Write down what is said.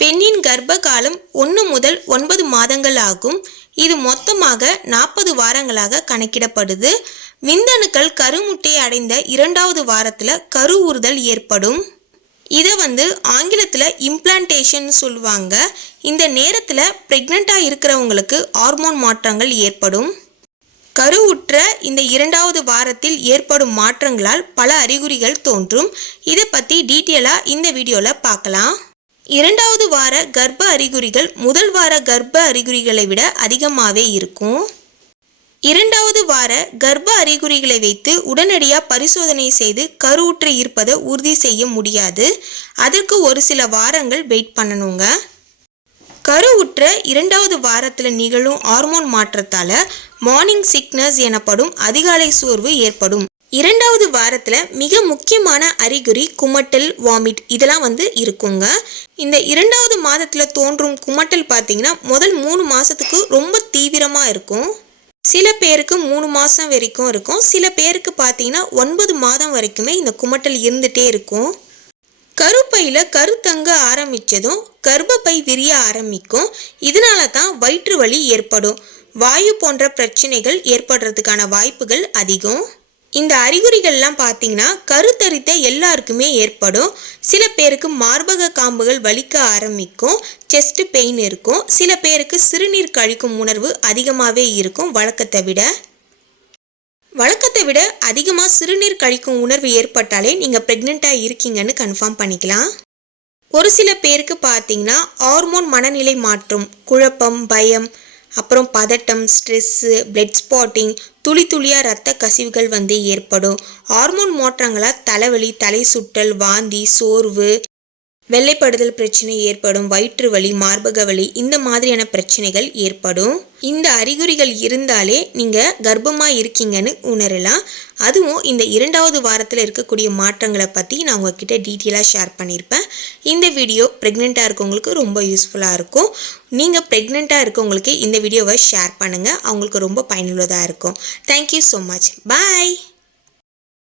பெண்ணின் கர்ப்ப காலம் 1 முதல் 9 மாதங்கள் ஆகும். இது மொத்தமாக 40 வாரங்களாக கணக்கிடப்படுது. விந்தணுக்கள் கருமுட்டை அடைந்த 2வது வாரத்தில் கருவுறுதல் ஏற்படும். இதை ஆங்கிலத்தில் இம்ப்ளான்டேஷன் சொல்லுவாங்க. இந்த நேரத்தில் ப்ரெக்னெண்ட்டாக இருக்கிறவங்களுக்கு ஹார்மோன் மாற்றங்கள் ஏற்படும். கருவுற்ற இந்த 2வது வாரத்தில் ஏற்படும் மாற்றங்களால் பல அறிகுறிகள் தோன்றும். இதை பற்றி டீட்டெயிலாக இந்த வீடியோவில் பார்க்கலாம். 2வது வார கர்ப்ப அறிகுறிகள் முதல் வார கர்ப்ப அறிகுறிகளை விட அதிகமாகவே இருக்கும். 2வது வார கர்ப்ப அறிகுறிகளை வைத்து உடனடியாக பரிசோதனை செய்து கருவுற்று இருப்பதை உறுதி செய்ய முடியாது. அதற்கு ஒரு சில வாரங்கள் வெயிட் பண்ணணுங்க. கருவுற்ற 2வது வாரத்தில் நிகழும் ஹார்மோன் மாற்றத்தால் மார்னிங் சிக்னஸ் எனப்படும் அதிகாலை சோர்வு ஏற்படும். 2வது வாரத்தில் மிக முக்கியமான அறிகுறி குமட்டல், வாமிட் இதெல்லாம் இருக்குங்க. இந்த 2வது மாதத்தில் தோன்றும் குமட்டல் பார்த்தீங்கன்னா முதல் 3 மாதத்துக்கு ரொம்ப தீவிரமாக இருக்கும். சில பேருக்கு 3 மாதம் வரைக்கும் இருக்கும். சில பேருக்கு பார்த்தீங்கன்னா 9 மாதம் வரைக்குமே இந்த குமட்டல் இருந்துகிட்டே இருக்கும். கருப்பையில் கருத்தங்க ஆரம்பித்ததும் கர்ப்பப்பை விரிய ஆரம்பிக்கும். இதனால தான் வயிற்று வலி ஏற்படும். வாயு போன்ற பிரச்சனைகள் ஏற்படுறதுக்கான வாய்ப்புகள் அதிகம். இந்த அறிகுறிகள்லாம் பார்த்தீங்கன்னா கருத்தரித்த எல்லாருக்குமே ஏற்படும். சில பேருக்கு மார்பக காம்புகள் வலிக்க ஆரம்பிக்கும், செஸ்ட் பெயின் இருக்கும். சில பேருக்கு சிறுநீர் கழிக்கும் உணர்வு அதிகமாகவே இருக்கும். வழக்கத்தை விட அதிகமாக சிறுநீர் கழிக்கும் உணர்வு ஏற்பட்டாலே நீங்கள் ப்ரெக்னெண்ட்டாக இருக்கீங்கன்னு கன்ஃபார்ம் பண்ணிக்கலாம். ஒரு சில பேருக்கு பார்த்தீங்கன்னா ஹார்மோன் மனநிலை மாற்றம், குழப்பம், பயம், அப்புறம் பதட்டம், ஸ்ட்ரெஸ்ஸு, பிளட் ஸ்பாட்டிங், துளி துளியாக ரத்த கசிவுகள் ஏற்படும். ஹார்மோன் மாற்றங்களால் தலைவலி, தலை சுற்றல், வாந்தி, சோர்வு, வெள்ளைப்படுதல் பிரச்சனை ஏற்படும். வயிற்று வலி, மார்பக வலி இந்த மாதிரியான பிரச்சனைகள் ஏற்படும். இந்த அறிகுறிகள் இருந்தாலே நீங்கள் கர்ப்பமாக இருக்கீங்கன்னு உணரலாம். அதுவும் இந்த 2வது வாரத்தில் இருக்கக்கூடிய மாற்றங்களை பற்றி நான் உங்ககிட்ட டீட்டெயிலாக ஷேர் பண்ணியிருப்பேன். இந்த வீடியோ ப்ரெக்னெண்ட்டாக இருக்கவங்களுக்கு ரொம்ப யூஸ்ஃபுல்லாக இருக்கும். நீங்கள் ப்ரெக்னெண்ட்டாக இருக்கவங்களுக்கு இந்த வீடியோவை ஷேர் பண்ணுங்கள். அவங்களுக்கு ரொம்ப பயனுள்ளதாக இருக்கும். Thank you so much. பாய்.